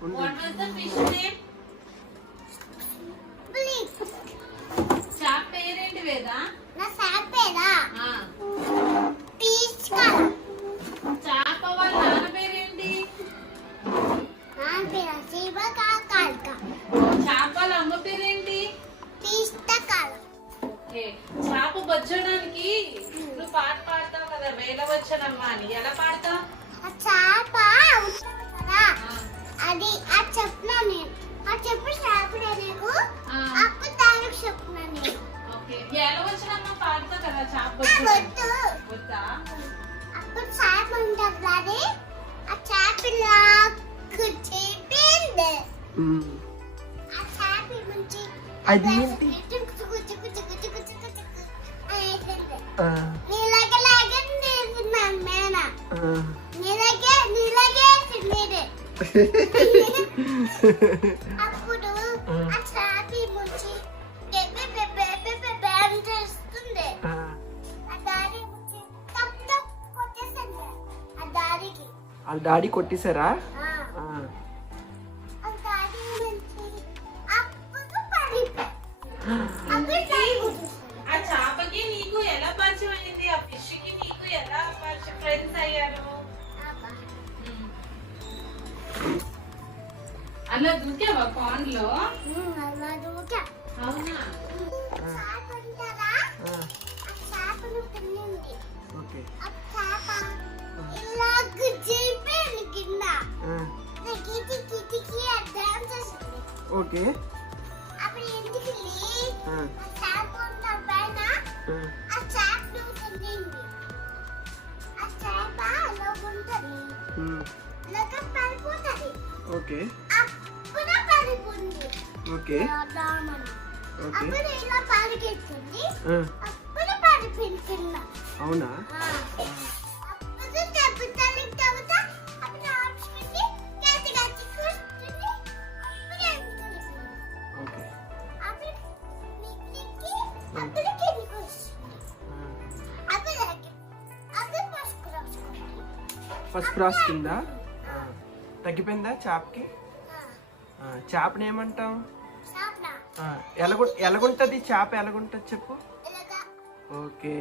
What was the fish name? చాప పేరేంటి వేదా? నా చాప పేరా పీచ్ కల. చాప వాళ్ళ నాన్న పేరేంటి? నాన్న పేరు శివ కాకల్క. చాప వాళ్ళ అమ్మ పేరేంటి? పీచ్ కల. ఓకే. చాప బచ్చడానికి నువ్వు పాట పాడతావు కదా, వేలవచ్చనమ్మా అని. ఎలా పాడతావు? ఆ చాప కదా, అది ఆ చెప్పినా నేను. ఆ చెప్పు చాపడే నీకు, అప్పుడు దానికి చెప్పినా నేను. ఓకే. వేలవచ్చనమ్మా పాడతా కదా చాప వద్దు. వద్దా? అప్పుడు చాప ఉంటుంది అది, ఆ చాపలా చెప్పింది. ఆ చాప మంచి అది ఏంటి? అప్పుడు ఆ చాపి ముంచి చేస్తుంది. ఆ దారి ముంచి కొట్టేసింది. ఆ దారికి వాళ్ళ డాడీ కొట్టేశారా? ఆ దారి నుంచి అప్పుడు పడిపోయింది. ఆ చాపకి నీకు ఎలా పరిచయం అయింది? ఆ ఫిష్ కి నీకు ఎలా పరిచయం, ఫ్రెండ్స్ అయ్యారు? అలా దూకావా పాండ్ లో? అవునా? చాప ఉంటుందా? ఆ చాపను తిన్నింది. ఓకే. ఆ చాప ఇలా గుజ్జిపోయింది కింద. కిటి కిటికి డాన్స్ చేస్తుంది. ఓకే. అప్పుడు ఇంటికి ఆ చాప ఉన్న పైన ఆ చాపను తిన్నింది. ఆ చాప అలా ఉంటుంది. అలాగ పడిపోతుంది. ఓకే. అప్పుడు పడిపోయింది. ఓకే. ఓకే. అప్పుడు ఇలా పరిగెత్తుంది. అప్పుడు పడిపోయింది కింద. అవునా? అప్పుడు చెప్పుతాను చెబుతా. అప్పుడు ఆపుకుంది, గట్టి గట్టి కూర్చుంది. అప్పుడు ఎదుగుతుంది. ఓకే. అప్పుడు మిగిలికి అప్పుడు కిందకి వస్తుంది. అప్పుడు ఫస్ట్ క్రాస్ కింద తగ్గిపోయిందా చాపకి? చేపని ఏమంటాం? ఎలాగుంటది చేప? ఎలాగుంటది చెప్పు. ఓకే.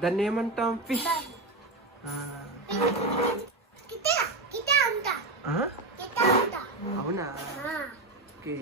దాన్ని ఏమంటాం? ఫిష్. అవునా? ఓకే.